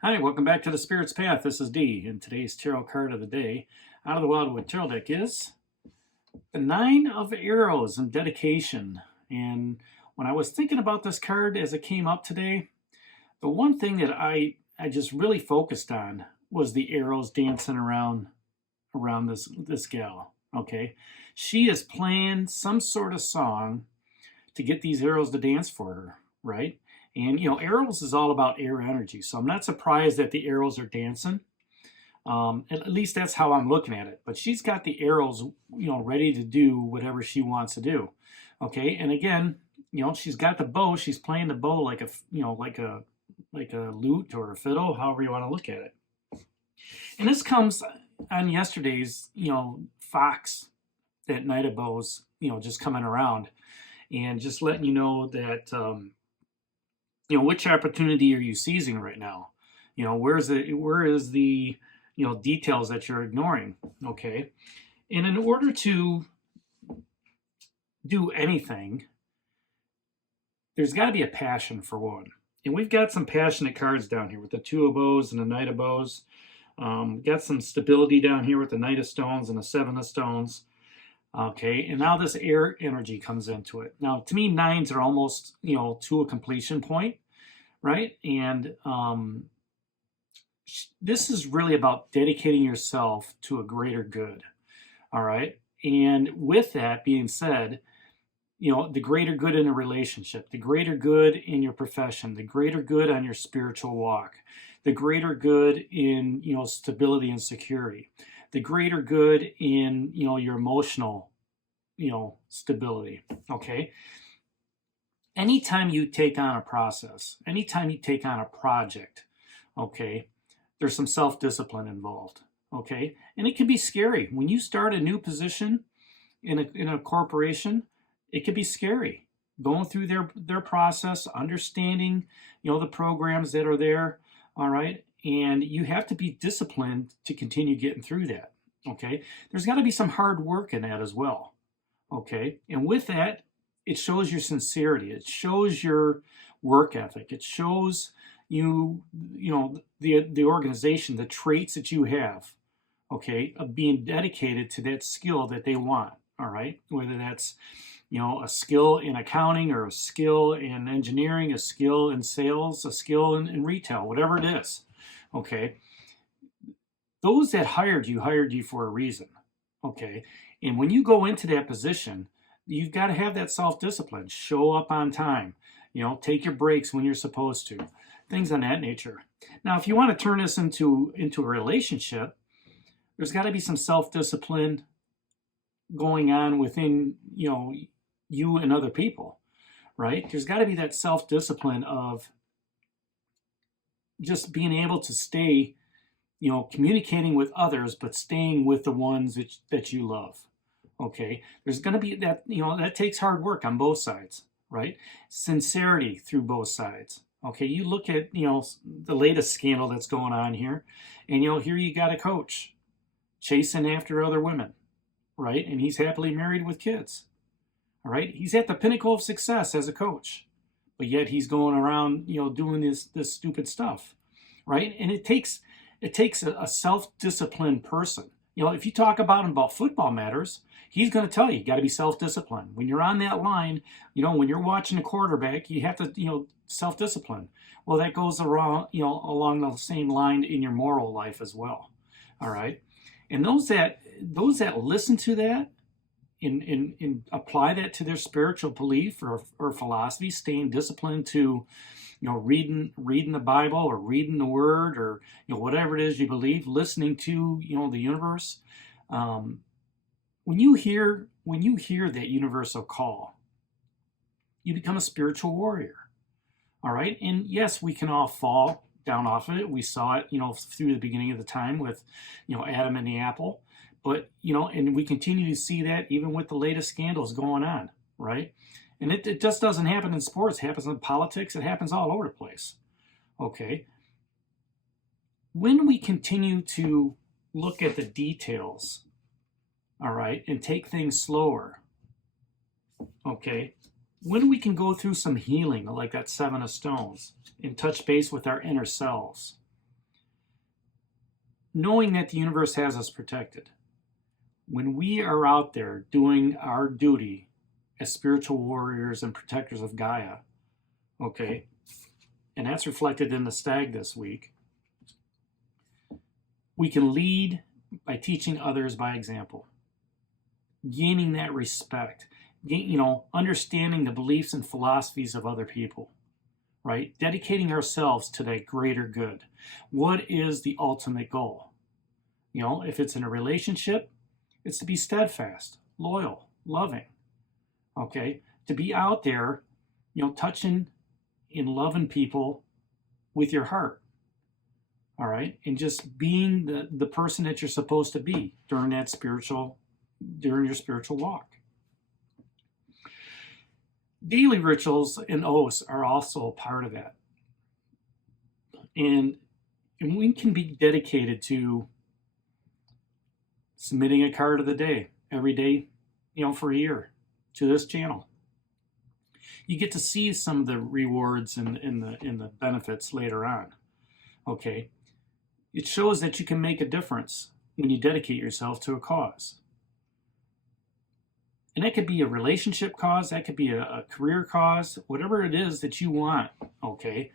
Hi, welcome back to the Spirit's Path. This is Dee, and today's tarot card of the day out of the Wildwood Tarot deck is the Nine of Arrows and Dedication. And when I was thinking about this card as it came up today, the one thing that I just really focused on was the arrows dancing around this gal. Okay, she is playing some sort of song to get these arrows to dance for her, right? And arrows is all about air energy, so I'm not surprised that the arrows are dancing. At least that's how I'm looking at it. But she's got the arrows, ready to do whatever she wants to do. Okay, and again, she's got the bow. She's playing the bow like a lute or a fiddle, however you want to look at it. And this comes on yesterday's, Fox, that Night of Bows, just coming around and just letting you know that which opportunity are you seizing right now? Where is the details that you're ignoring? Okay, and in order to do anything, there's got to be a passion for one. And we've got some passionate cards down here with the Two of Bows and the Knight of Bows. Got some stability down here with the Knight of Stones and the Seven of Stones. Okay, and now this air energy comes into it. Now, to me, nines are almost, to a completion point, right? And this is really about dedicating yourself to a greater good, all right? And with that being said, the greater good in a relationship, the greater good in your profession, the greater good on your spiritual walk, the greater good in, stability and security, the greater good in, your emotional, stability, okay? Anytime you take on a process, anytime you take on a project, okay, there's some self-discipline involved, okay? And it can be scary. When you start a new position in a corporation, it can be scary. Going through their process, understanding, the programs that are there, all right? And you have to be disciplined to continue getting through that, okay? There's got to be some hard work in that as well, okay? And with that, it shows your sincerity. It shows your work ethic. It shows the organization, the traits that you have, okay, of being dedicated to that skill that they want, all right? Whether that's, a skill in accounting or a skill in engineering, a skill in sales, a skill in retail, whatever it is, okay? Those that hired you for a reason, okay? And when you go into that position, you've got to have that self-discipline. Show up on time, take your breaks when you're supposed to, things on that nature. Now, if you want to turn this into a relationship, there's got to be some self-discipline going on within, you and other people, right? There's got to be that self-discipline of just being able to stay, communicating with others, but staying with the ones that you love. Okay, there's going to be that, that takes hard work on both sides, right? Sincerity through both sides. Okay, you look at, the latest scandal that's going on here, and, here you got a coach chasing after other women, right? And he's happily married with kids, all right? He's at the pinnacle of success as a coach, but yet he's going around, doing this stupid stuff, right? And it takes a self-disciplined person. If you talk about football matters, he's going to tell you got to be self-disciplined. When you're on that line, when you're watching a quarterback, you have to, self-discipline. Well, that goes around, along the same line in your moral life as well. All right. And those that listen to that and apply that to their spiritual belief or philosophy, staying disciplined to, reading the Bible or reading the Word or whatever it is you believe, listening to the universe. When you hear that universal call, you become a spiritual warrior. All right, and yes, we can all fall down off of it. We saw it, through the beginning of the time with, Adam and the apple. But, and we continue to see that even with the latest scandals going on, right? And it just doesn't happen in sports. It happens in politics. It happens all over the place, okay? When we continue to look at the details, all right, and take things slower, okay, when we can go through some healing, like that Seven of Stones, and touch base with our inner selves, knowing that the universe has us protected. When we are out there doing our duty as spiritual warriors and protectors of Gaia, okay, and that's reflected in the stag this week, we can lead by teaching others by example, gaining that respect, understanding the beliefs and philosophies of other people, right? Dedicating ourselves to that greater good. What is the ultimate goal? If it's in a relationship, it's to be steadfast, loyal, loving, okay? To be out there, touching and loving people with your heart, all right? And just being the person that you're supposed to be during your spiritual walk. Daily rituals and oaths are also a part of that. And we can be dedicated to submitting a card of the day every day, for a year to this channel. You get to see some of the rewards and the benefits later on. Okay. It shows that you can make a difference when you dedicate yourself to a cause. And that could be a relationship cause, that could be a career cause, whatever it is that you want, okay?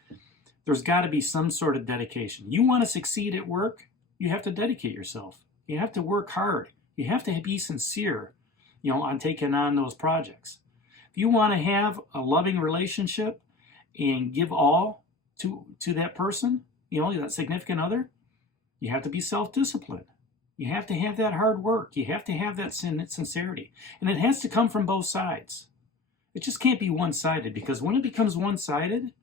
There's got to be some sort of dedication. You want to succeed at work, you have to dedicate yourself. You have to work hard. You have to be sincere, on taking on those projects. If you want to have a loving relationship and give all to that person, that significant other, you have to be self-disciplined. You have to have that hard work. You have to have that sincerity. And it has to come from both sides. It just can't be one-sided, because when it becomes one-sided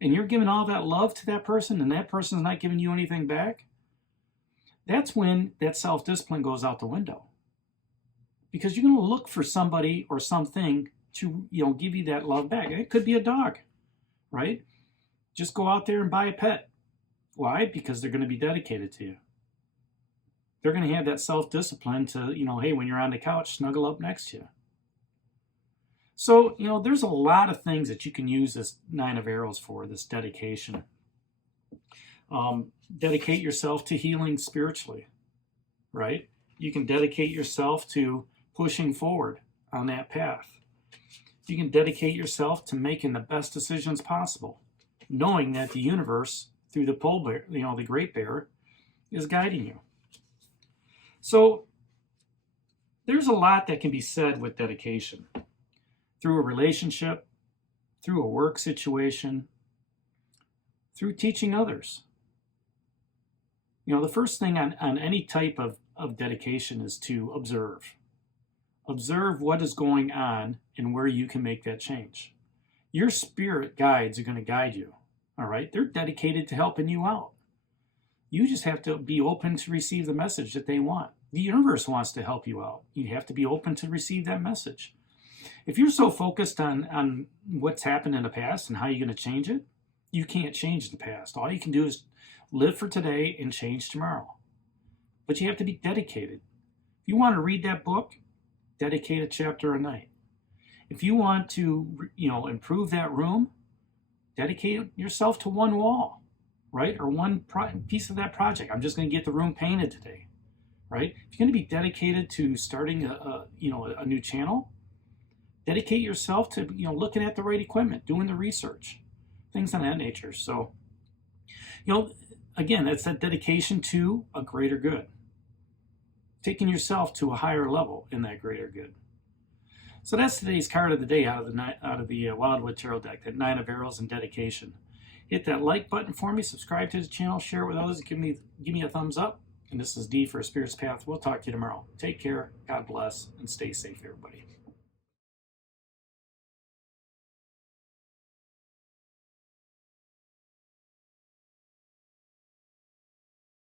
and you're giving all that love to that person and that person's not giving you anything back, that's when that self-discipline goes out the window. Because you're going to look for somebody or something to, give you that love back. It could be a dog, right? Just go out there and buy a pet. Why? Because they're going to be dedicated to you. They're going to have that self-discipline to, hey, when you're on the couch, snuggle up next to you. So, there's a lot of things that you can use this Nine of Arrows for, this dedication. Dedicate yourself to healing spiritually, right? You can dedicate yourself to pushing forward on that path. You can dedicate yourself to making the best decisions possible, knowing that the universe, through the pole bear, the Great Bear, is guiding you. So there's a lot that can be said with dedication. Through a relationship, through a work situation, through teaching others. The first thing on any type of dedication is to observe. Observe what is going on and where you can make that change. Your spirit guides are going to guide you, all right? They're dedicated to helping you out. You just have to be open to receive the message that they want. The universe wants to help you out. You have to be open to receive that message. If you're so focused on what's happened in the past and how you're going to change it, you can't change the past. All you can do is live for today and change tomorrow. But you have to be dedicated. If you want to read that book, dedicate a chapter a night. If you want to, improve that room, dedicate yourself to one wall, right? Or one piece of that project. I'm just going to get the room painted today, right? If you're going to be dedicated to starting a new channel, dedicate yourself to, looking at the right equipment, doing the research, things of that nature. So, again, that's that dedication to a greater good. Taking yourself to a higher level in that greater good. So that's today's card of the day out of the Wildwood Tarot deck, that Nine of Arrows and dedication. Hit that like button for me, subscribe to the channel, share it with others, give me a thumbs up. And this is D for A Spirit's Path. We'll talk to you tomorrow. Take care, God bless, and stay safe, everybody.